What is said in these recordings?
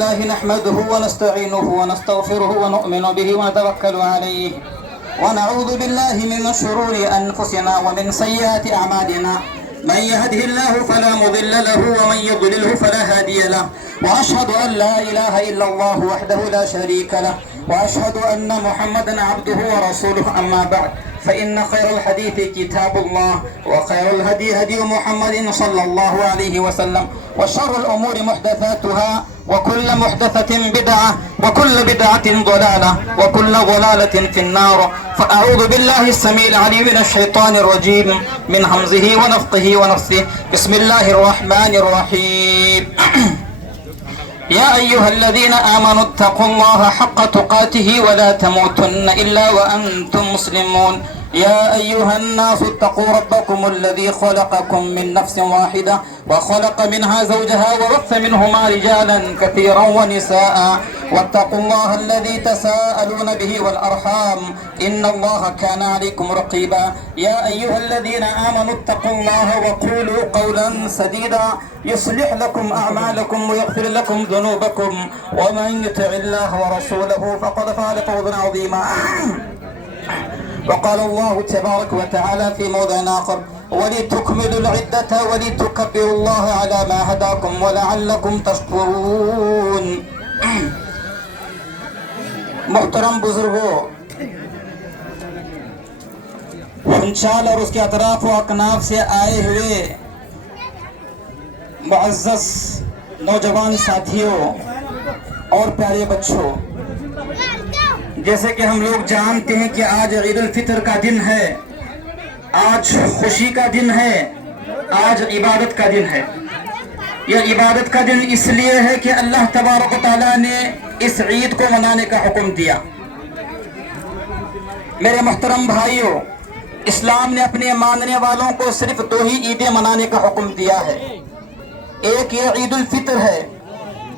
الله نحمده ونستعينه ونستغفره ونؤمن به ونتوكل عليه ونعوذ بالله من شرور أنفسنا ومن سيئات أعمالنا. من يهده الله فلا مضل له ومن يضلله فلا هادي له، وأشهد أن لا إله إلا الله وحده لا شريك له، وأشهد أن محمدا عبده ورسوله. أما بعد، فإن خير الحديث كتاب الله، وخير الهدي هدي محمد صلى الله عليه وسلم، وشر الأمور محدثاتها، وكل محدثة بدعة، وكل بدعة ضلالة، وكل ضلالة في النار. فأعوذ بالله السميع العليم من الشيطان الرجيم من همزه ونفخه ونفثه. بسم الله الرحمن الرحيم. يا أيها الذين آمنوا اتقوا الله حق تقاته ولا تموتن إلا وأنتم مسلمون. يا أيها الناس اتقوا ربكم الذي خلقكم من نفس واحدة وخلق منها زوجها وبث منهما رجالا كثيرا ونساء، واتقوا الله الذي تساءلون به والأرحام إن الله كان عليكم رقيبا. يا أيها الذين آمنوا اتقوا الله وقولوا قولا سديدا يصلح لكم أعمالكم ويغفر لكم ذنوبكم، ومن يطع الله ورسوله فقد فاز فوزا عظيما. وقال الله تبارك وتعالى في موضع آخر: ولتكملوا العدة ولتكبروا الله على ما هداكم ولعلكم تشكرون. محترم بزرگوں، انشال اور اس کے اطراف و اکناف سے آئے ہوئے معزز نوجوان ساتھیوں اور پیارے بچوں، جیسے کہ ہم لوگ جانتے ہیں کہ آج عید الفطر کا دن ہے، آج خوشی کا دن ہے، آج عبادت کا دن ہے. یہ عبادت کا دن اس لیے ہے کہ اللہ تبارک و تعالیٰ نے اس عید کو منانے کا حکم دیا. میرے محترم بھائیوں، اسلام نے اپنے ماننے والوں کو صرف دو ہی عیدیں منانے کا حکم دیا ہے. ایک یہ عید الفطر ہے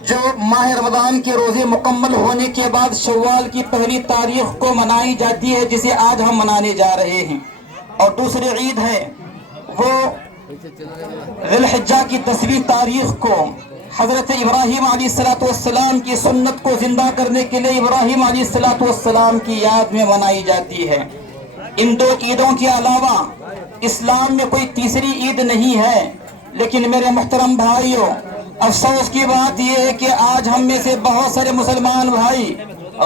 جو ماہ رمضان کے روزے مکمل ہونے کے بعد شوال کی پہلی تاریخ کو منائی جاتی ہے، جسے آج ہم منانے جا رہے ہیں. اور دوسری عید ہے وہ ذی الحجہ کی 10ویں تاریخ کو حضرت ابراہیم علیہ السلام کی سنت کو زندہ کرنے کے لیے ابراہیم علیہ السلام کی یاد میں منائی جاتی ہے. ان دو عیدوں کے علاوہ اسلام میں کوئی تیسری عید نہیں ہے. لیکن میرے محترم بھائیوں، افسوس کی بات یہ ہے کہ آج ہم میں سے بہت سارے مسلمان بھائی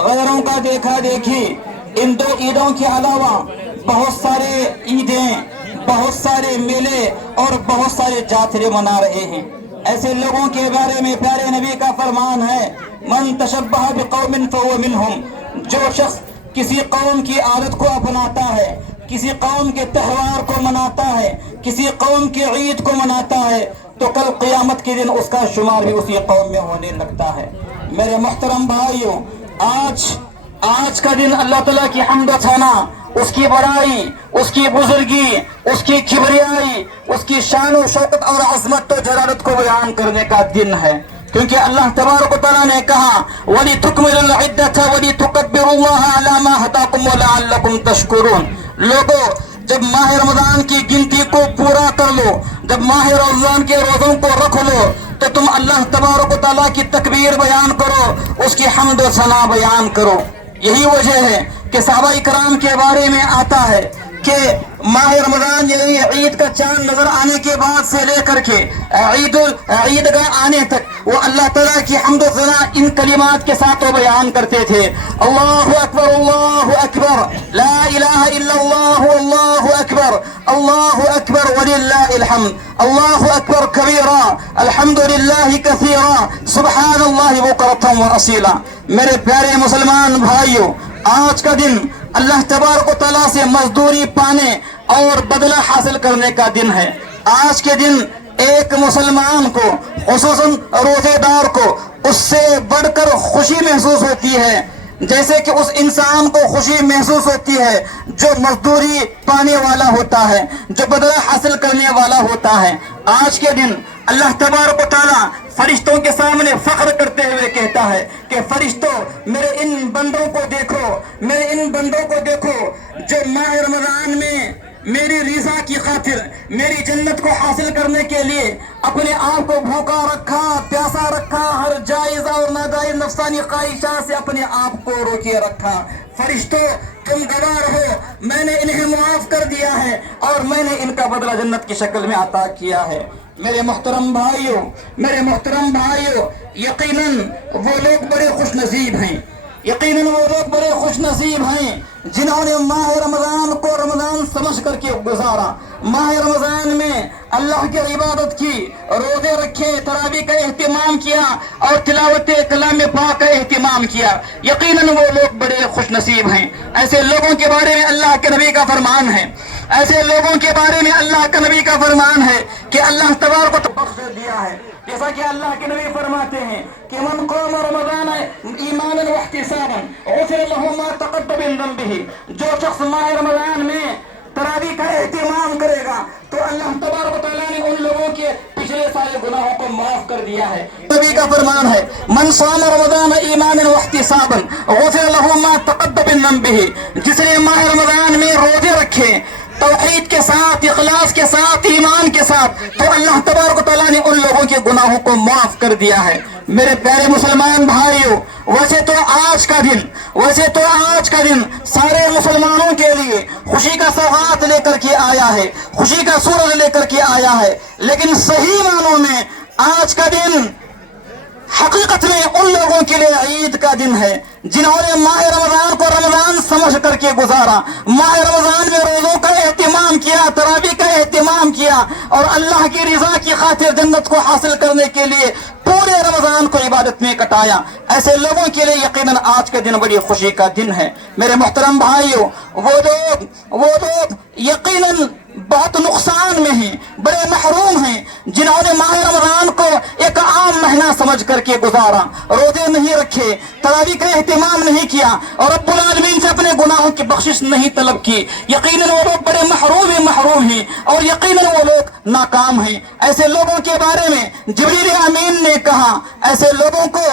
غیروں کا دیکھا دیکھی ان دو عیدوں کے علاوہ بہت سارے عیدیں، بہت سارے میلے اور بہت سارے جاترے منا رہے ہیں. ایسے لوگوں کے بارے میں پیارے نبی کا فرمان ہے: من تشبہ بقوم فهو منهم. جو شخص کسی قوم کی عادت کو اپناتا ہے، کسی قوم کے تہوار کو مناتا ہے، کسی قوم کی عید کو مناتا ہے، تو کل قیامت کے دن اس کا شمار بھی اسی قوم میں ہونے لگتا ہے. میرے محترم بھائیوں، آج کا دن اللہ تعالیٰ کی حمد و ثنا، اس کی بڑائی، اس کی بزرگی، اس کی کبریائی، اس کی شان و شوکت اور عظمت و جلالت کو بیان کرنے کا دن ہے. کیونکہ اللہ تبارک و تعالیٰ نے کہا: وَلِتُكْمِلُوا الْعِدَّةَ وَلِتُكَبِّرُوا اللَّهَ عَلَى مَا هَدَاكُمْ وَلَعَلَّكُمْ تَشْكُرُونَ. لوگوں، جب ماہ رمضان کی گنتی کو پورا کر لو، جب ماہ رمضان کے روزوں کو رکھ لو، تو تم اللہ تبارک و تعالیٰ کی تکبیر بیان کرو، اس کی حمد و ثنا بیان کرو. یہی وجہ ہے کہ صحابہ اکرام کے بارے میں آتا ہے کہ ماہ رمضان یعنی عید کا چاند نظر آنے کے بعد سے لے کر کے عید کا آنے تک وہ اللہ تعالیٰ کی حمد و ثنا ان کلمات کے ساتھ وہ بیان کرتے تھے: اللہ اکبر، اللہ اکبر، لا الہ الا اللہ، اللہ اکبر، اللہ اکبر وللہ الحمد، اللہ اکبر کبیرا، الحمد للہ کثیرا، سبحان اللہ بکرۃ واصیلا. میرے پیارے مسلمان بھائیوں، آج کا دن اللہ تبارک و تعالیٰ سے مزدوری پانے اور بدلہ حاصل کرنے کا دن ہے. آج کے دن ایک مسلمان کو، خصوصاً روزے دار کو، اس سے بڑھ کر خوشی محسوس ہوتی ہے جیسے کہ اس انسان کو خوشی محسوس ہوتی ہے جو مزدوری پانے والا ہوتا ہے، جو بدلہ حاصل کرنے والا ہوتا ہے. آج کے دن اللہ تبارک و تعالیٰ فرشتوں کے سامنے فخر کرتے ہوئے کہتا ہے کہ فرشتوں، میرے ان بندوں کو دیکھو، میرے ان بندوں کو دیکھو جو ماہ رمضان میں میری رضا کی خاطر میری جنت کو حاصل کرنے کے لیے اپنے آپ کو بھوکا رکھا، پیاسا رکھا، ہر جائز اور ناجائز نفسانی خواہشات سے اپنے آپ کو روکے رکھا۔ فرشتوں تم گواہ رہو، میں نے انہیں معاف کر دیا ہے اور میں نے ان کا بدلہ جنت کی شکل میں عطا کیا ہے۔ میرے محترم بھائیوں، یقیناً وہ لوگ بڑے خوش نصیب ہیں، جنہوں نے ماہ رمضان کو رمضان سمجھ کر کے گزارا، ماہ رمضان میں اللہ کی عبادت کی، روزے رکھے، تراویح کا اہتمام کیا اور تلاوت کلام پاک کا اہتمام کیا۔ یقیناً وہ لوگ بڑے خوش نصیب ہیں۔ ایسے لوگوں کے بارے میں اللہ کے نبی کا فرمان ہے، کہ اللہ تبارک و تعالی بخش دیا ہے، جیسا کہ اللہ کے نبی فرماتے ہیں کہ من قام رمضان ایمانا واحتسابا غفر له ما تقدم من ذنبه، جو شخص ماہ رمضان میں تراویح کا اہتمام کرے گا تو اللہ تبارک و تعالیٰ نے ان لوگوں کے پچھلے سارے گناہوں کو معاف کر دیا ہے۔ نبی کا فرمان ہے من صام رمضان ایمانا واحتسابا غفر له ما تقدم من ذنبه، جس نے ماہ رمضان میں روزے رکھے توحید کے ساتھ، اخلاص کے ساتھ، ایمان کے ساتھ، تو اللہ تبارک و تعالیٰ نے ان لوگوں کے گناہوں کو معاف کر دیا ہے۔ میرے پیارے مسلمان بھائیوں، ویسے تو آج کا دن سارے مسلمانوں کے لیے خوشی کا سوغات لے کر کے آیا ہے، خوشی کا سورج لے کر کے آیا ہے، لیکن صحیح معنوں میں آج کا دن حقیقت میں ان لوگوں کے لیے عید کا دن ہے جنہوں نے ماہ رمضان کو رمضان سمجھ کر کے گزارا، ماہ رمضان میں روزوں کا اہتمام کیا، تراویح کا اہتمام کیا اور اللہ کی رضا کی خاطر جنت کو حاصل کرنے کے لیے پورے رمضان کو عبادت میں کٹایا۔ ایسے لوگوں کے لیے یقیناً آج کا دن بڑی خوشی کا دن ہے۔ میرے محترم بھائیوں، وہ لوگ یقیناً بہت نقصان میں ہیں، بڑے محروم ہیں، جنہوں نے ماہ رمضان کو ایک عام مہینہ سمجھ کر کے گزارا، روزے نہیں رکھے، تراویح کا اہتمام نہیں کیا اور رب العالمین سے اپنے گناہوں کی بخشش نہیں طلب کی۔ یقیناً وہ لوگ بڑے محروم ہیں اور یقیناً وہ لوگ ناکام ہیں۔ ایسے لوگوں کے بارے میں جبریل امین نے کہا، ایسے لوگوں کو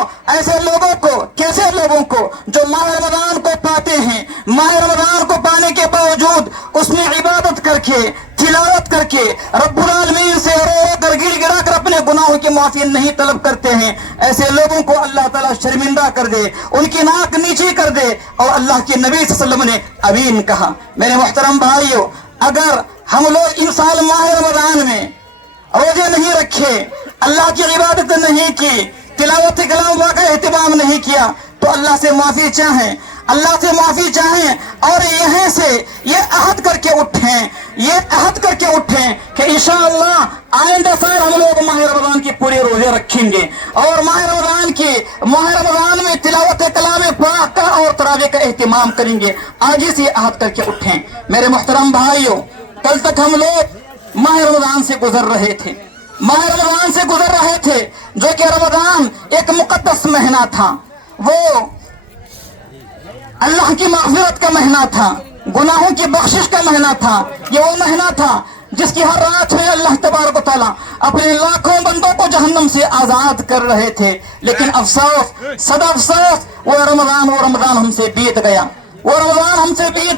کیسے لوگوں کو جو ماہ رمضان کو پاتے ہیں، ماہ رمضان کو پانے کے باوجود اس میں عبادت کر کے، تلاوت کر کے رب العالمین سے رو کر گر گرا کر اپنے گناہوں کی معافی نہیں طلب کرتے ہیں۔ ایسے لوگوں کو اللہ تعالیٰ شرمندہ کر دے، ان کی ناک نیچی کر دے، اور اللہ کے نبی صلی اللہ علیہ وسلم نے امین کہا۔ میرے محترم بھائیوں، اگر ہم لوگ ان سال ماہ رمضان میں روزے نہیں رکھے، اللہ کی عبادت نہیں کی، تلاوت کلام کا اہتمام نہیں کیا، تو اللہ سے معافی چاہیں اور یہیں سے یہ عہد کر کے اٹھیں کہ انشاءاللہ آئندہ سال ہم لوگ ماہ رمضان کی پورے روزے رکھیں گے اور ماہ رمضان میں تلاوت کلام پاک کا اور تراویح کا اہتمام کریں گے۔ آگے سے یہ عہد کر کے اٹھیں۔ میرے محترم بھائیوں، کل تک ہم لوگ ماہ رمضان سے گزر رہے تھے، جو کہ رمضان ایک مقدس مہینہ تھا، وہ اللہ کی مغفرت کا مہینہ تھا، گناہوں کی بخشش کا مہینہ تھا۔ یہ وہ مہینہ تھا جس کی ہر رات میں اللہ تبارک و تعالیٰ اپنے لاکھوں بندوں کو جہنم سے آزاد کر رہے تھے، لیکن افسوس، صد افسوس، وہ رمضان ہم سے بیت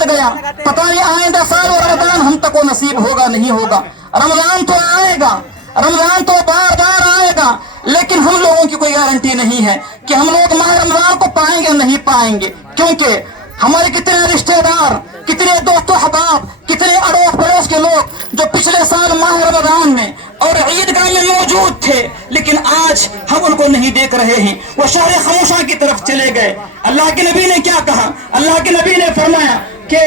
گیا، پتہ نہیں آئندہ سال وہ رمضان ہم تک وہ نصیب ہوگا نہیں ہوگا۔ رمضان تو آئے گا، رمضان تو بار بار آئے گا، لیکن ہم لوگوں کی کوئی گارنٹی نہیں ہے کہ ہم لوگ ماہ رمضان کو پائیں گے نہیں پائیں گے، کیونکہ ہمارے کتنے رشتہ دار، کتنے دوست و احباب، کتنے اڑوس پڑوس کے لوگ جو پچھلے سال ماہ رمضان میں اور عیدگاہ میں موجود تھے، لیکن آج ہم ان کو نہیں دیکھ رہے ہیں، وہ شہر خاموشاں کی طرف چلے گئے۔ اللہ کے نبی نے کیا کہا؟ اللہ کے نبی نے فرمایا کہ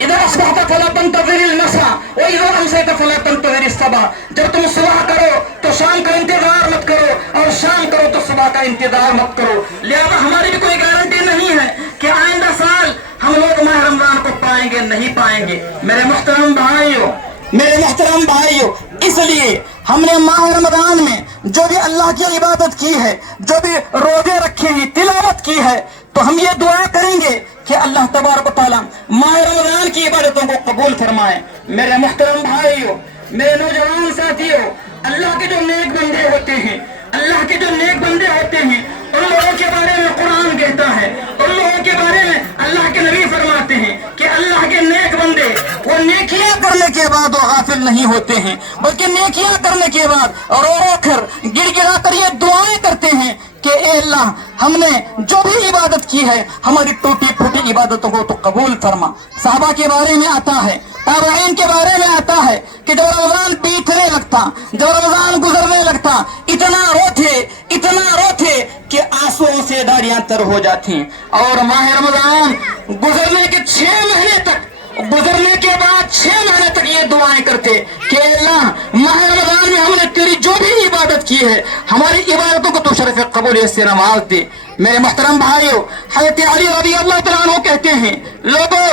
اذا اصبحت فلا تنتظر المساء واذا امسيت فلا تنتظر الصباح، جب تم صبح کرو تو شام کا انتظار مت کرو اور شام کرو تو صبح کا انتظار مت کرو۔ لہذا ہماری بھی کوئی گارنٹی نہیں ہے کہ آئندہ سال ہم لوگ ماہ رمضان کو پائیں گے نہیں پائیں گے۔ میرے محترم بھائیوں، اس لیے ہم نے ماہ رمضان میں جو بھی اللہ کی عبادت کی ہے، جو بھی روزے رکھے ہیں، تلاوت کی ہے، تو ہم یہ دعا کریں گے کہ اللہ تبارک و تعالیٰ ماہ رمضان کی عبادتوں کو قبول فرمائے۔ میرے محترم بھائیوں، میرے نوجوان ساتھیوں، اللہ کے جو نیک بندے ہوتے ہیں، ان لوگوں کے بارے میں قرآن کہتا ہے، ان لوگوں کے بارے میں اللہ کے نبی فرماتے ہیں کہ اللہ کے نیک بندے، وہ کے بعد وہ غافل نہیں ہوتے ہیں، بلکہ نیکیاں کرنے کے بعد رو رو کر گر گرا کر یہ دعائیں کرتے ہیں کہ اے اللہ ہم نے جو بھی عبادت کی ہے ہماری ٹوٹی پھوٹی عبادتوں کو تو قبول فرما۔ صحابہ کے بارے میں آتا ہے، تابعین کے بارے میں آتا ہے کہ جب رمضان بیتنے لگتا، جب رمضان گزرنے لگتا، اتنا روتے کہ آنسوؤں سے داڑیاں تر ہو جاتی، اور ماہ رمضان گزرنے کے 6 مہینے تک، گزرنے کے بعد 6 مہینے تک یہ دعائیں کرتے کہ اللہ ماہ رمضان میں ہم نے تیری جو بھی عبادت کی ہے ہماری عبادتوں کو تو شرف قبولیت سے نواز دے۔ میرے محترم بھائیو، حضرت علی رضی اللہ تعالیٰ عنہ کہتے ہیں لوگوں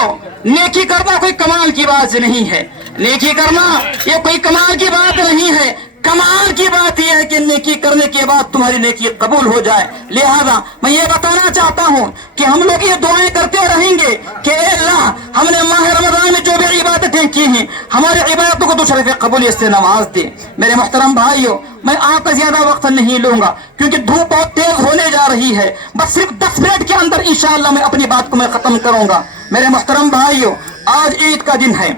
نیکی کرنا کوئی کمال کی بات نہیں ہے، نیکی کرنا یہ کوئی کمال کی بات نہیں ہے، کمال کی بات یہ ہے کہ نیکی کرنے کے بعد تمہاری نیکی قبول ہو جائے۔ لہذا میں یہ بتانا چاہتا ہوں کہ ہم لوگ یہ دعائیں کرتے رہیں گے کہ اے اللہ ہم نے ماہ رمضان میں جو بھی عبادتیں کی ہیں ہماری عبادتوں کو تو شرف قبولیت سے نواز دے۔ میرے محترم بھائیو، میں آپ کا زیادہ وقت نہیں لوں گا کیونکہ دھوپ بہت تیز ہونے جا رہی ہے، بس صرف 10 منٹ کے اندر انشاءاللہ میں اپنی بات کو میں ختم کروں گا۔ میرے محترم بھائیو، آج عید کا دن ہے،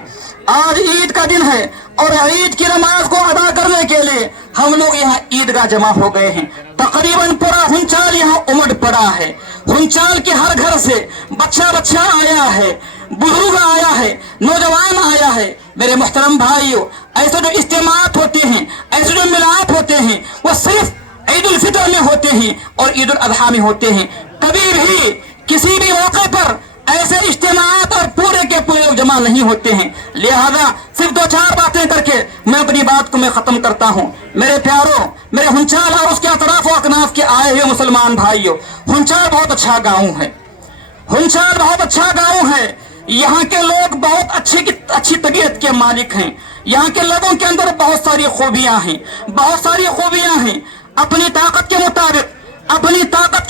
آج عید کا دن ہے، اور عید کی نماز کو ادا کرنے کے لیے ہم لوگ یہاں عیدگاہ جمع ہو گئے ہیں۔ تقریباً پورا ہنچال یہاں امڑ پڑا ہے، ہنچال کے ہر گھر سے بچہ آیا ہے، بزرگ آیا ہے، نوجوان آیا ہے۔ میرے محترم بھائیو، ایسے جو اجتماعات ہوتے ہیں، ایسے جو ملاپ ہوتے ہیں وہ صرف عید الفطر میں ہوتے ہیں اور عید الاضحیٰ میں ہوتے ہیں، کبھی بھی کسی بھی موقع پر ایسے اجتماعات اور پورے کے پورے لوگ جمع نہیں ہوتے ہیں۔ لہذا صرف 2-4 باتیں کر کے میں اپنی بات کو میں ختم کرتا ہوں۔ میرے پیاروں، میرے ہنچال اور اس کے اطراف و اکناف کے آئے ہوئے مسلمان بھائیوں، ہنچال بہت اچھا گاؤں ہے، ہنچال بہت اچھا گاؤں ہے۔ یہاں کے لوگ بہت اچھی طبیعت کے مالک ہیں، یہاں کے لوگوں کے اندر بہت ساری خوبیاں ہیں، بہت ساری خوبیاں ہیں۔ اپنی طاقت کے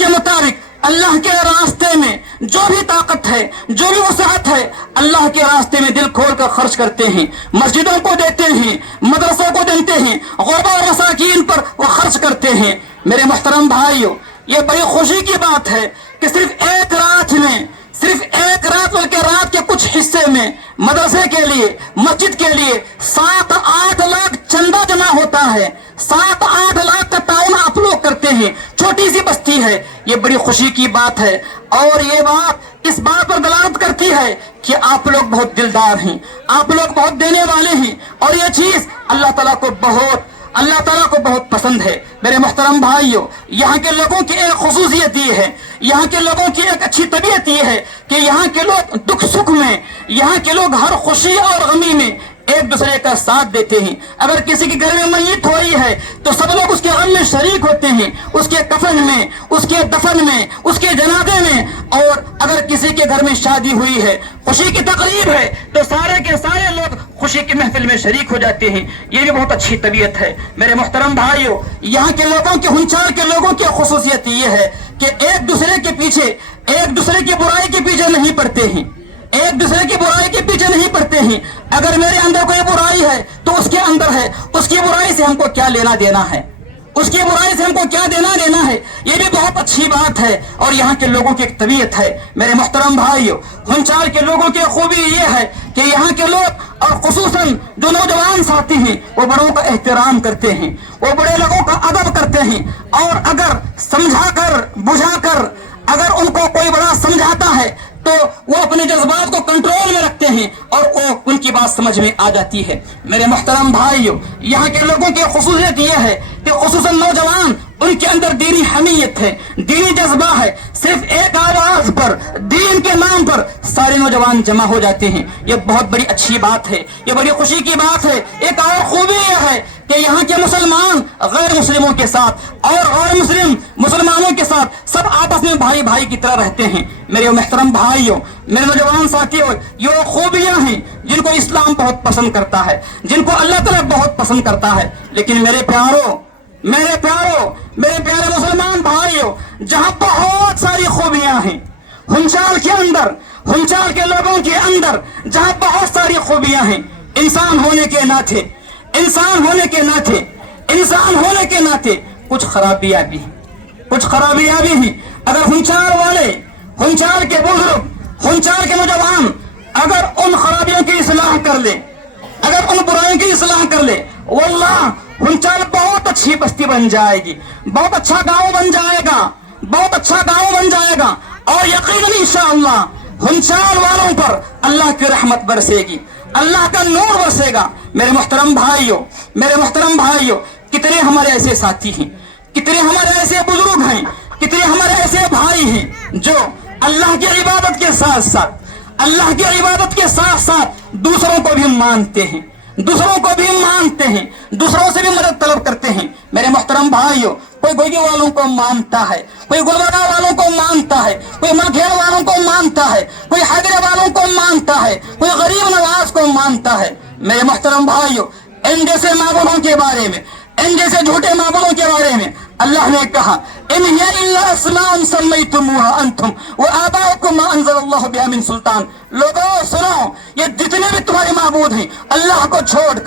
مطابق اللہ کے راستے میں جو بھی طاقت ہے، جو بھی وسعت ہے، اللہ کے راستے میں دل کھول کر خرچ کرتے ہیں، مسجدوں کو دیتے ہیں، مدرسوں کو دیتے ہیں، غربا اور مساکین پر وہ خرچ کرتے ہیں۔ میرے محترم بھائیوں، یہ بڑی خوشی کی بات ہے کہ صرف ایک رات بلکہ رات کے کچھ حصے میں مدرسے کے لیے، مسجد کے لیے 7-8 لاکھ چندہ جمع ہوتا ہے، 7-8 لاکھ کا تعاون آپ لوگ کرتے ہیں۔ چھوٹی سی بستی ہے، یہ بڑی خوشی کی بات ہے، اور یہ بات اس بات پر دلالت کرتی ہے کہ آپ لوگ بہت دلدار ہیں، آپ لوگ بہت دینے والے ہیں، اور یہ چیز اللہ تعالیٰ کو بہت پسند ہے۔ میرے محترم بھائیوں، یہاں کے لوگوں کی ایک خصوصیت یہ ہے، یہاں کے لوگوں کی ایک اچھی طبیعت یہ ہے کہ یہاں کے لوگ دکھ سکھ میں، یہاں کے لوگ ہر خوشی اور غمی میں ایک دوسرے کا ساتھ دیتے ہیں۔ اگر کسی کے گھر میں میت ہوئی ہے تو سب لوگ اس کے غم میں شریک ہوتے ہیں، اس کے کفن میں، اس کے دفن میں، اس کے جنازے میں، اور اگر کسی کے گھر میں شادی ہوئی ہے، خوشی کی تقریب ہے، تو سارے کے سارے لوگ خوشی کی محفل میں شریک ہو جاتے ہیں۔ یہ بھی بہت اچھی طبیعت ہے۔ میرے محترم بھائیوں، یہاں کے لوگوں کے، ہنچال کے لوگوں کی خصوصیت یہ ہے کہ ایک دوسرے کے پیچھے، ایک دوسرے کی برائی کے پیچھے نہیں پڑتے ہیں، ایک دوسرے کی برائی کے پیچھے نہیں پڑتے ہیں۔ اگر میرے اندر کوئی برائی ہے تو اس کے اندر ہے، اس کی برائی سے ہم کو کیا لینا دینا ہے، اس کی برائی سے ہم کو کیا دینا ہے، یہ بھی بہت اچھی بات ہے، اور یہاں کے لوگوں کی ایک طبیعت ہے۔ میرے محترم بھائیوں، ہنچال کے لوگوں کی خوبی یہ ہے کہ یہاں کے لوگ، اور خصوصاً جو نوجوان ساتھی ہیں، وہ بڑوں کا احترام کرتے ہیں، وہ بڑے لوگوں کا ادب کرتے ہیں، اور اگر سمجھا کر بجھا کر اگر ان کو کوئی بڑا سمجھاتا ہے تو وہ اپنے جذبات کو کنٹرول میں رکھتے ہیں اور وہ ان کی بات سمجھ میں آ جاتی ہے۔ میرے محترم بھائیوں، یہاں کے لوگوں کی خصوصیت یہ ہے کہ خصوصاً نوجوان، ان کے اندر دینی حمیت ہے، دینی جذبہ ہے، صرف ایک آواز پر، دین کے نام پر سارے نوجوان جمع ہو جاتے ہیں۔ یہ بہت بڑی اچھی بات ہے، یہ بڑی خوشی کی بات ہے۔ ایک اور خوبی یہ ہے کہ یہاں کے مسلمان غیر مسلموں کے ساتھ اور غیر مسلم مسلمانوں کے ساتھ سب آپس میں بھائی بھائی کی طرح رہتے ہیں۔ میرے محترم بھائیوں، میرے نوجوان ساتھیوں، یہ وہ خوبیاں ہیں جن کو اسلام بہت پسند کرتا ہے، جن کو اللہ تعالیٰ بہت پسند کرتا ہے۔ لیکن میرے پیارے مسلمان بھائیوں، جہاں بہت ساری خوبیاں ہیں، ہنچال کے اندر، ہنچال کے لوگوں کے اندر جہاں بہت ساری خوبیاں ہیں، انسان ہونے کے ناطے کچھ خرابیاں بھی ہیں۔ اگر ہنچال کے بزرگ، ہنچال کے نوجوان اگر ان خرابیوں کی اصلاح کر لیں، اگر ان برائیوں کی اصلاح کر لے واللہ ہنچال بہت اچھی بستی بن جائے گی، بہت اچھا گاؤں بن جائے گا، بہت اچھا گاؤں بن جائے گا، اور یقیناً انشاءاللہ ہنچال والوں پر اللہ کی رحمت برسے گی، اللہ کا نور برسے گا۔ میرے محترم بھائیوں، کتنے ہمارے ایسے ساتھی ہیں، کتنے ہمارے ایسے بزرگ ہیں، کتنے ہمارے ایسے بھائی ہیں جو اللہ کی عبادت کے ساتھ ساتھ دوسروں کو بھی مانتے ہیں، دوسروں سے بھی مدد طلب کرتے ہیں۔ میرے محترم بھائیوں، کوئی گوگی والوں کو مانتا ہے، کوئی گلبرگہ والوں کو مانتا ہے، کوئی ملکھیڑ والوں کو مانتا ہے، کوئی حیدر والوں کو مانتا ہے، کوئی غریب نواز کو مانتا ہے۔ میرے محترم بھائیوں، ان جیسے معبودوں کے بارے میں، ان جیسے جھوٹے معبودوں کے بارے میں اللہ نے کہا ان ہی الا اسماء سمیتموها انتم وآباؤکم ما انزل اللہ بها من سلطان۔ لوگوں سنو، یہ جتنے بھی تمہارے معبود ہیں اللہ کو چھوڑ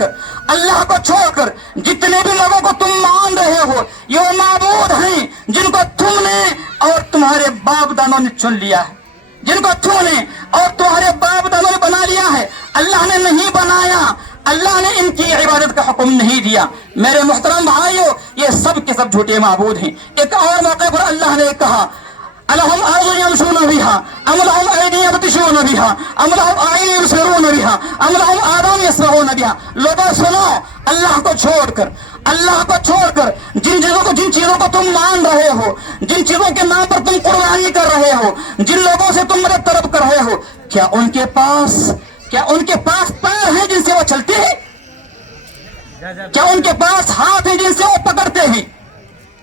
کر جتنے بھی لوگوں کو تم مان رہے ہو، یہ وہ معبود ہیں جن کو تم نے اور تمہارے باپ دانوں نے چن لیا ہے، جن کو تم نے اور تمہارے باپ دانوں نے بنا لیا ہے۔ اللہ نے نہیں بنایا، اللہ نے ان کی عبادت کا حکم نہیں دیا۔ میرے محترم بھائیوں، یہ سب کے سب جھوٹے معبود ہیں۔ ایک اور موقع پر اللہ نے کہا الہم اعین یمشون بها ام لهم ایدی یبطشون بها ام لهم اعین یبصرون بها ام لهم آذان یسمعون بها۔ لوگوں سنو، اللہ کو چھوڑ کر جن چیزوں کو تم مان رہے ہو، جن چیزوں کے نام پر تم قربانی کر رہے ہو، جن لوگوں سے تم مدد طلب کر رہے ہو، کیا ان کے پاس پیر ہیں جن سے وہ چلتے ہیں؟ کیا ان کے پاس ہاتھ ہیں جن سے وہ پکڑتے ہیں؟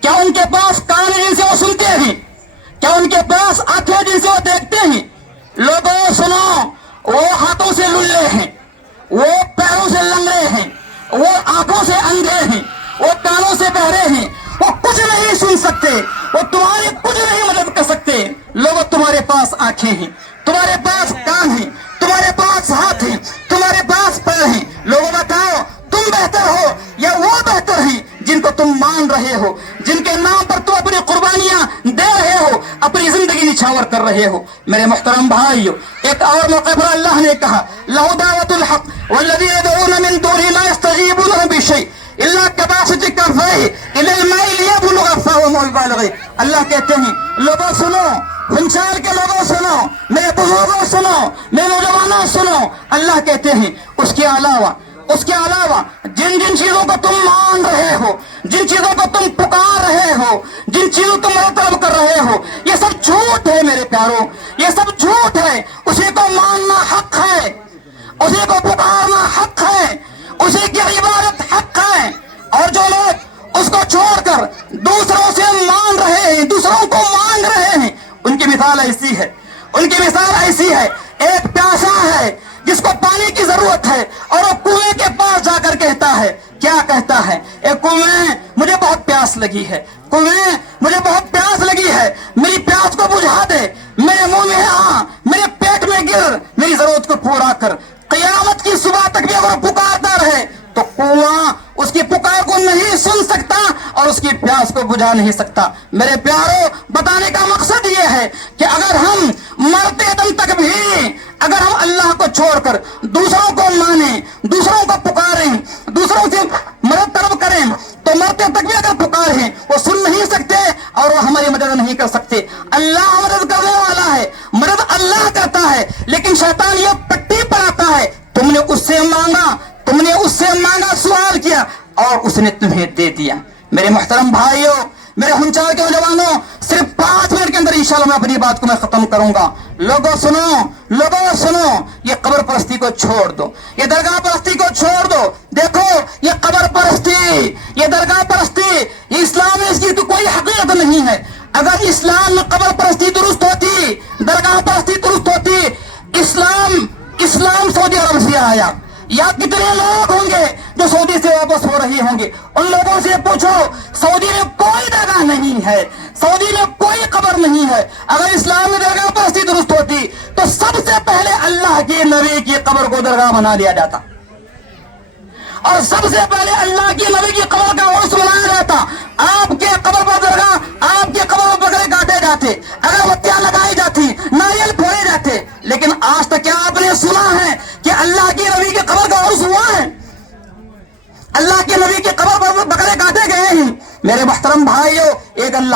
کیا ان کے پاس کان ہیں جن سے وہ سنتے ہیں؟ کیا ان کے پاس آنکھیں جن سے وہ دیکھتے ہیں؟ لوگوں سنو، وہ ہاتھوں سے للے ہیں، وہ پیروں سے لنگڑے ہیں، وہ آنکھوں سے اندھے ہیں، وہ کانوں سے بہرے ہیں، وہ کچھ نہیں سن سکتے، وہ تمہاری کچھ نہیں مدد کر سکتے۔ لوگوں، تمہارے پاس آنکھیں ہیں، تمہارے پاس کان ہیں، تمہارے پاس ہاتھ ہیں، تمہارے پاس پیر ہیں۔ لوگوں بتاؤ، تم بہتر ہو یا وہ بہتر ہیں جن کو تم مان رہے ہو، جن کے نام پر تم اپنی قربانیاں دے رہے ہو، اپنی زندگی نچھاور کر رہے ہو؟ میرے محترم بھائیو، ایک اور موقع پر اللہ نے کہا لَهُ دَعْوَةُ الْحَقِّ وَالَّذِينَ يَدْعُونَ مِن دُونِهِ لَا يَسْتَجِيبُونَ لَهُم بِشَيْءٍ إِلَّا كَبَاسِطِ كَفَّيْهِ إِلَى الْمَاءِ لِيَبْلُغَ فَاهُ مُبَالِغٍ۔ اللہ کہتے ہیں، لوگوں سنو، ہنچال کے لوگوں سنو، میرے بزرگوں سنو، میرے نوجوانوں سنو، اللہ کہتے ہیں اس کے علاوہ جن چیزوں کو تم مان رہے ہو، جن چیزوں کو تم پکار رہے ہو، جن چیزوں کو تم طلب کر رہے ہو، یہ سب جھوٹ ہے میرے پیاروں، یہ سب جھوٹ ہے۔ اسی کو ماننا حق ہے، اسی کو پکارنا حق ہے، اسی کی عبادت حق ہے۔ اور جو لوگ اس کو چھوڑ کر دوسروں سے مان رہے ہیں، دوسروں کو مانگ رہے ہیں، ان کی مثال ایسی ہے، ایک پیاسا ہے جس کو پانی کی ضرورت ہے اور وہ کنویں کے پاس جا کر کہتا ہے، کیا کہتا ہے؟ اے کنویں، مجھے بہت پیاس لگی ہے، میری پیاس کو بجھا دے، میرے منہ میں آ، میرے پیٹ میں گر، میری ضرورت کو پورا کر۔ قیامت کی صبح تک بھی اگر پکارتا رہے تو کنواں اس کی پکار کو نہیں سن سکتا اور اس کی پیاس کو بجھا نہیں سکتا۔ میرے پیاروں، بتانے کا مقصد یہ ہے کہ اگر ہم مرتے دم تک بھی اگر ہم اللہ کو چھوڑ کر دوسروں کو مانیں، دوسروں کو پکاریں، دوسروں سے مدد طلب کریں، تو مرتے تک بھی اگر پکاریں وہ سن نہیں سکتے اور وہ ہماری مدد نہیں کر سکتے۔ اللہ مدد کرنے والا ہے، مدد اللہ کرتا ہے، لیکن شیطان یہ پٹی پر آتا ہے، تم نے اس سے مانگا، سوال کیا اور اس نے تمہیں دے دیا۔ میرے محترم بھائیوں، میرے ہنچال کے نوجوانوں، صرف 5 منٹ کے اندر انشاءاللہ میں اپنی بات کو ختم کروں گا۔ لوگوں سنو، یہ قبر پرستی کو چھوڑ دو، یہ درگاہ پرستی کو چھوڑ دو۔ دیکھو، یہ قبر پرستی، یہ درگاہ پرستی، یہ اسلام میں اس کی تو کوئی حقیقت نہیں ہے۔ اگر اسلام میں قبر پرستی درست ہوتی، درگاہ پرستی درست ہوتی، اسلام سعودی عرب سے آیا، یا کتنے لوگ ہوں گے جو سعودی سے واپس ہو رہے ہوں گے، ان لوگوں سے پوچھو، سعودی میں کوئی درگاہ نہیں ہے، سعودی میں کوئی قبر نہیں ہے۔ اگر اسلام میں درگاہ پرستی درست ہوتی تو سب سے پہلے اللہ کے نبی کی قبر کو درگاہ بنا دیا جاتا، اور سب سے پہلے اللہ کی نبی کی قبر کا عرس منایا جاتا۔ آپ کے قبر پر درگاہ، آپ کے قبر پر بکرے کاٹے جاتے، اگربتیاں لگائی جاتی، ناریل پھوڑے جاتے، لیکن آج تک کیا آپ نے سنا ہے کہ اللہ کی نبی کی قبر کا عرس ہوا ہے؟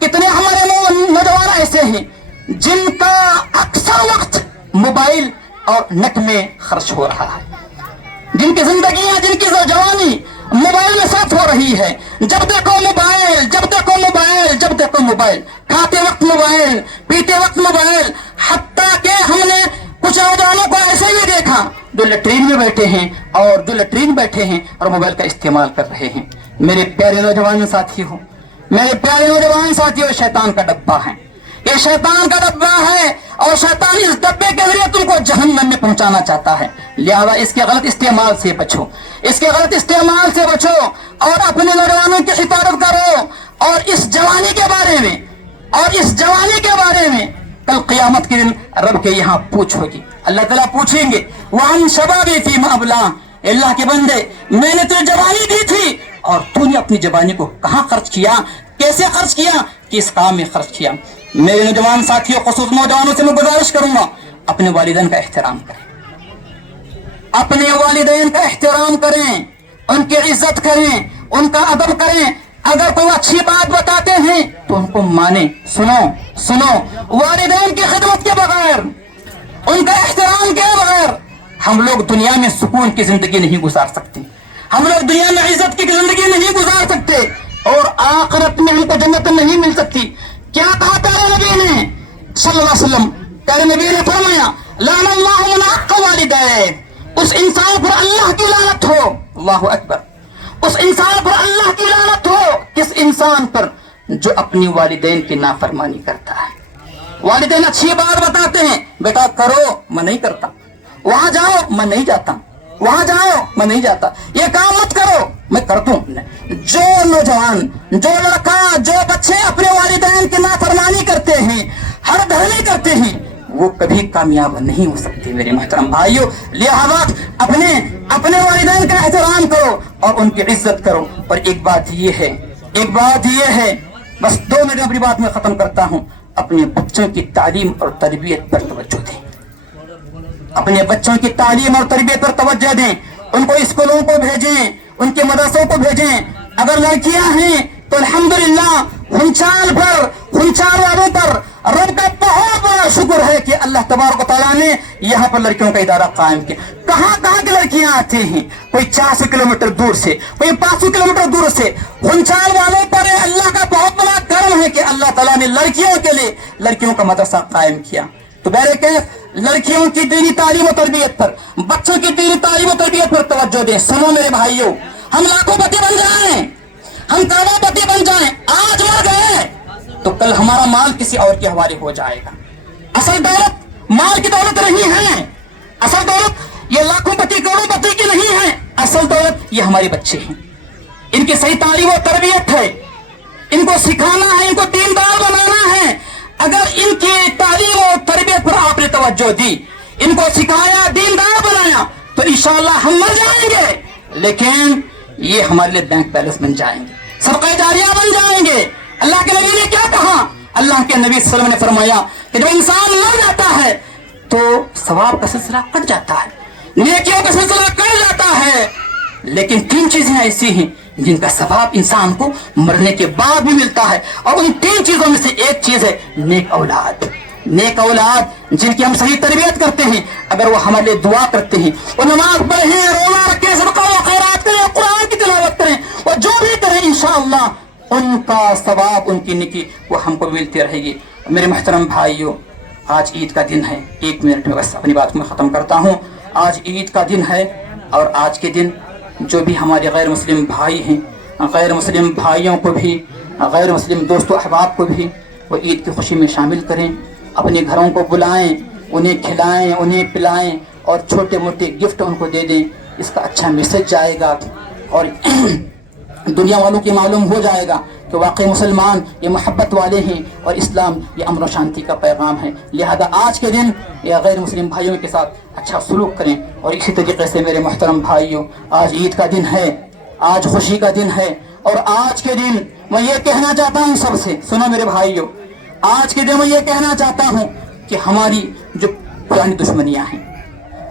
کتنے ہمارے نوجوان ایسے ہیں جن کا اکثر وقت موبائل اور نیٹ میں خرچ ہو رہا ہے، جن کی زندگیاں، جن کی جوانی موبائل میں صرف ہو رہی ہے. جب دیکھو موبائل، جب دیکھو موبائل، جب دیکھو موبائل، کھاتے وقت موبائل، پیتے وقت موبائل. حتیٰ کہ ہم نے کچھ نوجوانوں کو ایسے بھی دیکھا جو لیٹرین میں بیٹھے ہیں اور موبائل کا استعمال کر رہے ہیں. میرے پیارے نوجوان ساتھیوں، میرے پیارے نوجوان ساتھیوں، شیطان کا ڈبہ ہے، یہ شیطان کا ڈبہ ہے، اور شیطان اس ڈبے کے ذریعے تم کو جہنم میں پہنچانا چاہتا ہے. لہذا اس کے غلط استعمال سے بچو، اس کے غلط استعمال سے بچو، اور اپنے نوجوانوں کی حفاظت کرو. اور اس جوانی کے بارے میں کل قیامت کے دن رب کے یہاں پوچھ ہوگی. اللہ تعالیٰ پوچھیں گے وَعَنْ شَبَابِي فِيمَا أَبْلَاهُ، اللہ کے بندے میں نے تجھے جوانی دی تھی اور تو نے اپنی جوانی کو کہاں خرچ کیا، کیسے خرچ کیا، کس کام میں خرچ کیا. میرے نوجوان ساتھیوں، خصوص نوجوانوں سے میں گزارش کروں گا، اپنے والدین کا احترام کریں، اپنے والدین کا احترام کریں، ان کی عزت کریں، ان کا ادب کریں. اگر کوئی اچھی بات بتاتے ہیں تو ان کو مانیں، سنو. والدین کی خدمت کے بغیر، ان کا احترام کے بغیر ہم لوگ دنیا میں سکون کی زندگی نہیں گزار سکتے، ہم لوگ دنیا میں عزت کی زندگی نہیں گزار سکتے، اور آخرت میں ہم کو جنت نہیں مل سکتی. کیا کہا پیارے نبی نے صلی اللہ علیہ وسلم؟ پیارے نبی نے فرمایا لعن اللہ من عق والدیہ، اس انسان پر اللہ کی لعنت ہو. اللہ اکبر. اس انسان پر اللہ کی لعنت ہو. کس انسان پر؟ جو اپنی والدین کی نافرمانی کرتا ہے. والدین اچھی بات بتاتے ہیں، بیٹا کرو، میں نہیں کرتا. وہاں جاؤ، میں نہیں جاتا. وہاں جاؤ، میں نہیں جاتا. یہ کام مت کرو، میں کرتا ہوں. جو نوجوان، جو لڑکا، جو بچے اپنے والدین کی نافرمانی کرتے ہیں، ہر دھرمی کرتے ہیں، وہ کبھی کامیاب نہیں ہو سکتے. میرے محترم بھائیوں، لہذا اپنے والدین کا احترام کرو اور ان کی عزت کرو. اور ایک بات یہ ہے، بس 2 منٹ اپنی بات میں ختم کرتا ہوں. اپنے بچوں کی تعلیم اور تربیت پر توجہ دیں، اپنے بچوں کی تعلیم اور تربیت پر توجہ دیں. ان کو اسکولوں کو بھیجیں، ان کے مدرسوں کو بھیجیں. اگر لڑکیاں ہیں تو الحمدللہ ہنچال والوں پر رب کا بہت بڑا شکر ہے کہ اللہ تبارک و تعالیٰ نے یہاں پر لڑکیوں کا ادارہ قائم کیا. کہاں کی لڑکیاں آتی ہیں، کوئی 400 کلومیٹر دور سے، کوئی 500 کلومیٹر دور سے. ہنچال والوں پر اللہ کا بہت بڑا کرم ہے کہ اللہ تعالیٰ نے لڑکیوں کے لیے لڑکیوں کا مدرسہ قائم کیا. تو لڑکیوں کی دینی تعلیم و تربیت پر، بچوں کی دینی تعلیم و تربیت پر توجہ دیں. سنو میرے بھائیوں، ہم لاکھوں پتی بن جائیں، ہم کروڑوں پتی بن جائیں، آج مر گئے تو کل ہمارا مال کسی اور کے حوالے ہو جائے گا. اصل دولت مال کی دولت نہیں ہے، اصل دولت یہ لاکھوں پتی کروڑوں پتی کی نہیں ہے. اصل دولت یہ ہمارے بچے ہیں، ان کی صحیح تعلیم و تربیت ہے، ان کو سکھانا ہے، ان کو دیندار بنانا ہے. اگر ان کی تعلیم و تربیت پر آپ نے توجہ دی، ان کو سکھایا، دیندار بنایا، تو انشاءاللہ ہم مر جائیں گے لیکن یہ ہمارے لیے بینک بیلنس بن جائیں گے، صدقہ جاریہ بن جائیں گے. اللہ کے نبی نے کیا کہا؟ اللہ کے نبی صلی اللہ علیہ وسلم نے فرمایا کہ جب انسان مر جاتا ہے تو ثواب کا سلسلہ کٹ جاتا ہے، نیکیوں کا سلسلہ کٹ جاتا ہے، لیکن 3 چیزیں ایسی ہیں جن کا ثواب انسان کو مرنے کے بعد بھی ملتا ہے. اور ان 3 چیزوں میں سے ایک چیز ہے نیک اولاد جن کی ہم صحیح تربیت کرتے ہیں. اگر وہ ہمارے لیے دعا کرتے ہیں، وہ نماز پڑھیں، روزہ رکھیں، صدقہ و خیرات کریں، قرآن کی تلاوت کریں، اور جو بھی کریں انشاءاللہ ان کا ثواب، ان کی نیکی وہ ہم کو ملتی رہے گی. میرے محترم بھائیوں، آج عید کا دن ہے. 1 منٹ میں بس اپنی بات میں ختم کرتا ہوں. آج عید کا دن ہے، اور آج کے دن جو بھی ہمارے غیر مسلم بھائی ہیں، غیر مسلم بھائیوں کو بھی، غیر مسلم دوست و احباب کو بھی وہ عید کی خوشی میں شامل کریں. اپنے گھروں کو بلائیں، انہیں کھلائیں، انہیں پلائیں، اور چھوٹے موٹے گفٹ ان کو دے دیں. اس کا اچھا میسج جائے گا اور دنیا والوں کی معلوم ہو جائے گا کہ واقعی مسلمان یہ محبت والے ہیں اور اسلام یہ امن و شانتی کا پیغام ہے. لہذا آج کے دن یہ غیر مسلم بھائیوں کے ساتھ اچھا سلوک کریں. اور اسی طریقے سے میرے محترم بھائیوں، آج عید کا دن ہے، آج خوشی کا دن ہے. اور آج کے دن میں یہ کہنا چاہتا ہوں سب سے، سنو میرے بھائیوں، آج کے دن میں یہ کہنا چاہتا ہوں کہ ہماری جو پرانی دشمنیاں ہیں،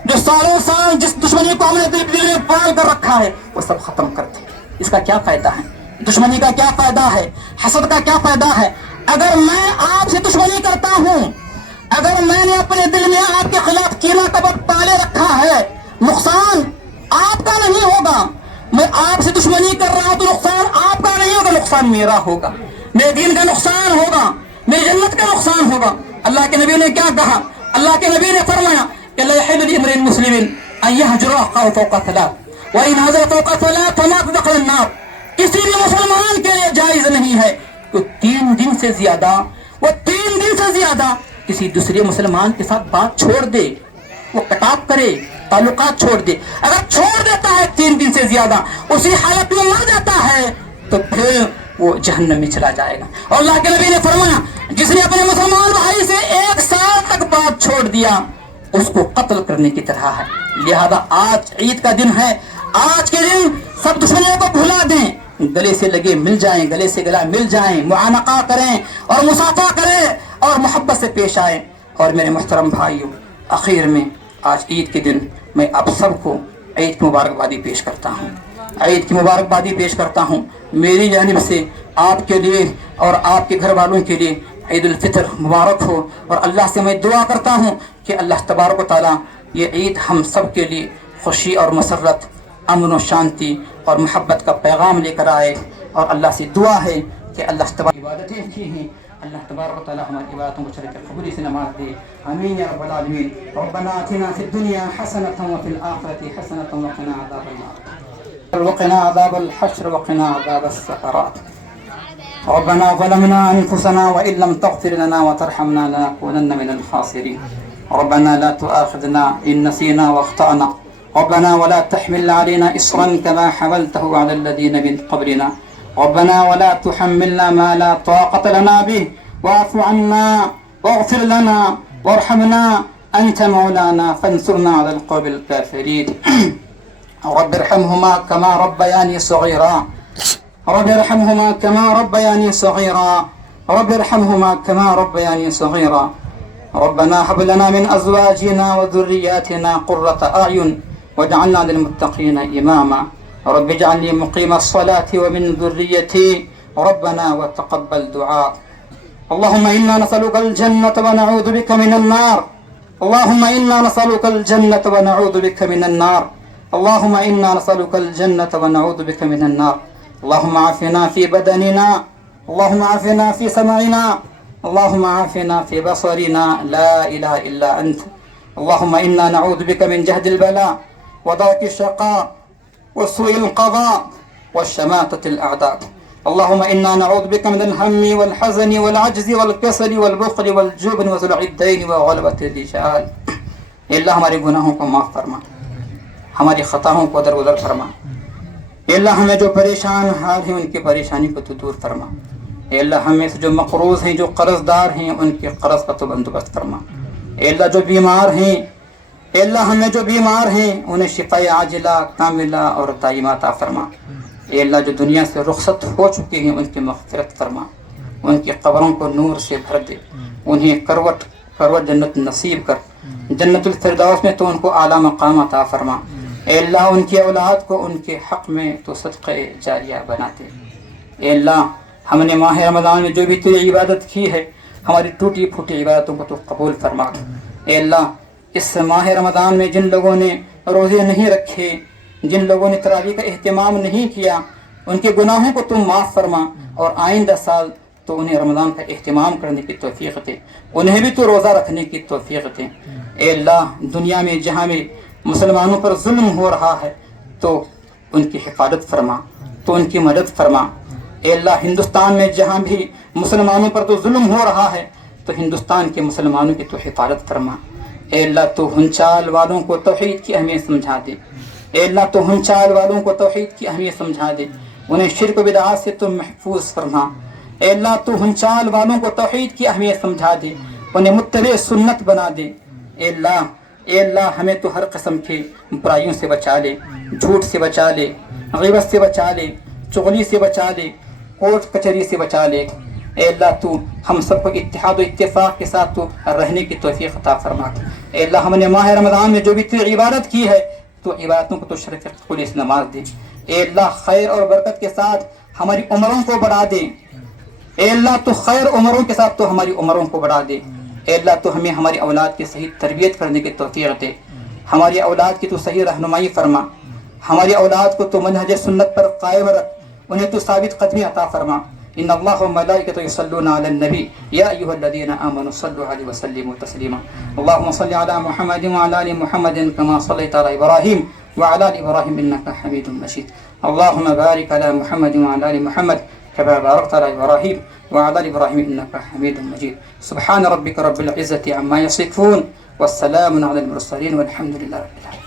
جو سالوں سال جس دشمنی کو ہم نے دل میں پال کر رکھا ہے، وہ سب ختم کر دیں. اس کا کیا فائدہ ہے؟ دشمنی کا کیا فائدہ ہے؟ حسد کا کیا فائدہ ہے؟ اگر میں آپ سے دشمنی کرتا ہوں، اگر میں نے اپنے دل میں آپ کے خلاف کینہ کبر پالے رکھا ہے، نقصان آپ کا نہیں ہوگا. میں آپ سے دشمنی کر رہا ہوں تو نقصان آپ کا نہیں ہوگا، نقصان میرا ہوگا، میرے دین کا نقصان ہوگا، میری جنت کا نقصان ہوگا. اللہ کے نبی نے کیا کہا؟ اللہ کے نبی نے فرمایا کہ لا يحل لامرئ مسلم ان يهجر اخاه فوق ثلاث وان هجر فوق ثلاث فمات دخل النار. کسی بھی مسلمان کے لیے جائز نہیں ہے کہ 3 دن سے زیادہ، وہ 3 دن سے زیادہ کسی دوسرے مسلمان کے ساتھ بات چھوڑ دے، وہ کٹاپ کرے، تعلقات چھوڑ دے. اگر چھوڑ دیتا ہے 3 دن سے زیادہ، اسی حالت میں مر جاتا ہے تو پھر وہ جہنم میں چلا جائے گا. اور اللہ کے نبی نے فرمایا جس نے اپنے مسلمان بھائی سے 1 سال تک بات چھوڑ دیا اس کو قتل کرنے کی طرح ہے. لہذا آج عید کا دن ہے، آج کے دن سب دشمنیوں کو بھلا دیں، گلے سے لگے مل جائیں، گلے سے گلا مل جائیں، معانقہ کریں اور مصافحہ کریں اور محبت سے پیش آئیں. اور میرے محترم بھائیوں، اخیر میں آج عید کے دن میں آپ سب کو عید کی مبارکبادی پیش کرتا ہوں، عید کی مبارکبادی پیش کرتا ہوں. میری جانب سے آپ کے لیے اور آپ کے گھر والوں کے لیے عید الفطر مبارک ہو. اور اللہ سے میں دعا کرتا ہوں کہ اللہ تبارک و تعالیٰ یہ عید ہم سب کے لیے خوشی اور مسرت، امن و شانتی اور محبت کا پیغام لے کر آئے. اور اللہ سے دعا ہے کہ اللہ تبارک عبادتیں کی ہیں، اللہ تبارک و تعالیٰ ہماری عبادتوں کو شرف قبولی سے نواز دے. آمین یا رب العالمین. ربنا آتنا فی الدنیا حسنۃ وفی الآخرۃ حسنۃ وقنا عذاب النار وقنا عذاب الحشر وقنا عذاب السکرات. ربنا ظلمنا أنفسنا وإن لم تغفر لنا وترحمنا لنكونن من الخاسرين. ربنا لا تؤاخذنا إن نسينا واخطأنا. ربنا ولا تحمل علينا إصرا كما حملته على الذين من قبلنا. ربنا ولا تحملنا ما لا طاقة لنا به واعف عنا واغفر لنا وارحمنا أنت مولانا فانصرنا على القوم الكافرين. رب ارحمهما كما ربياني صغيرا. رب ارحمهما كما ربياني صغيرا. رب ارحمهما كما ربياني صغيرا. ربنا هب لنا من أزواجنا وذرياتنا قرة أعين واجعلنا للمتقين إماما. رب اجعلني مقيم الصلاة ومن ذريتي ربنا وتقبل دعاء. اللهم إنا نسألك الجنة ونعوذ بك من النار. اللهم إنا نسألك الجنة ونعوذ بك من النار. اللهم إنا نسألك الجنة ونعوذ بك من النار. اللهم عافنا في بدننا، اللهم عافنا في سمعنا، اللهم عافنا في بصرنا، لا إله إلا أنت. اللهم إنا نعوذ بك من جهد البلاء وضرك الشقاء وسوء القضاء والشماتة الأعداء. اللهم إنا نعوذ بك من الهم والحزن والعجز والكسل والبخل والجبن وسلع الدين وغلبة الرجال. اے اللہ ہمارے گناہوں کو معاف فرما، ہماری خطاؤں کو درگزر فرما. اے اللہ ہمیں جو پریشان حال ہیں ان کی پریشانی کو تو دور فرما. اے اللہ ہمیں سے جو مقروض ہیں، جو قرض دار ہیں، ان کے قرض کا تو بندوبست فرما. اے اللہ جو بیمار ہیں، اے اللہ ہمیں جو بیمار ہیں انہیں شفا عاجلہ کاملہ اور دائمہ عطا فرما. اے اللہ جو دنیا سے رخصت ہو چکے ہیں ان کی مغفرت فرما، ان کی قبروں کو نور سے بھر دے، انہیں کروٹ جنت نصیب کر، جنت الفردوس میں تو ان کو اعلیٰ مقام عطا فرما. اے اللہ ان کی اولاد کو ان کے حق میں تو صدقہ جاریہ بنا دے. اے اللہ ہم نے ماہ رمضان میں جو بھی تیری عبادت کی ہے، ہماری ٹوٹی پھوٹی عبادتوں کو تو قبول فرما. اے اللہ اس ماہ رمضان میں جن لوگوں نے روزے نہیں رکھے، جن لوگوں نے تراویح کا اہتمام نہیں کیا، ان کے گناہوں کو تم معاف فرما اور آئندہ سال تو انہیں رمضان کا اہتمام کرنے کی توفیق دے، انہیں بھی تو روزہ رکھنے کی توفیق دے. اے اللہ دنیا میں جہاں میں مسلمانوں پر ظلم ہو رہا ہے تو ان کی حفاظت فرما، تو ان کی مدد فرما. اے اللہ ہندوستان میں جہاں بھی مسلمانوں پر تو ظلم ہو رہا ہے تو ہندوستان کے مسلمانوں کی تو حفاظت فرما. اے اللہ تو ہنچال والوں کو توحید کی اہمیت سمجھا دے. اے اللہ تو ہنچال والوں کو توحید کی اہمیت سمجھا دے، انہیں شرک و بدعات سے تو محفوظ فرما. اے اللہ تو ہنچال والوں کو توحید کی اہمیت سمجھا دے، انہیں متبع سنت بنا دے. اے اللہ ہمیں تو ہر قسم کے برائیوں سے بچا لے، جھوٹ سے بچا لے، غیبت سے بچا لے، چغلی سے بچا لے، کورٹ کچہری سے بچا لے. اے اللہ تو ہم سب کو اتحاد و اتفاق کے ساتھ تو رہنے کی توفیق عطا فرما. اے اللہ ہم نے ماہ رمضان میں جو بھی تیری عبادت کی ہے تو عبادتوں کو تو شرف قبول سے نواز دے. اے اللہ خیر اور برکت کے ساتھ ہماری عمروں کو بڑھا دے، اے اللہ تو خیر عمروں کے ساتھ تو ہماری عمروں کو بڑھا دے. اے اللہ تو ہمیں ہماری اولاد کی صحیح تربیت کرنے کی توفیق دے. ہماری اولاد کی تو صحیح رہنمائی فرما. ہماری اولاد کو تو منہج سنت پر قائم رکھ. انہیں تو ثابت قدمی عطا فرما. ان اللہ و ملائکتہ یصلون علی النبی یا ایھا الذین آمنوا صلوا علیہ وسلموا تسلیما. اللهم صل على محمد وعلى ال محمد كما صليت على ابراهيم وعلى ال ابراهيم انك حميد مجيد. اللهم بارك على محمد وعلى ال محمد كما باركت على ابراهيم وعلى ال ابراهيم انك حميد مجيد. سبحان ربك رب العزة عما يصفون والسلام على المرسلين والحمد لله رب العالمين.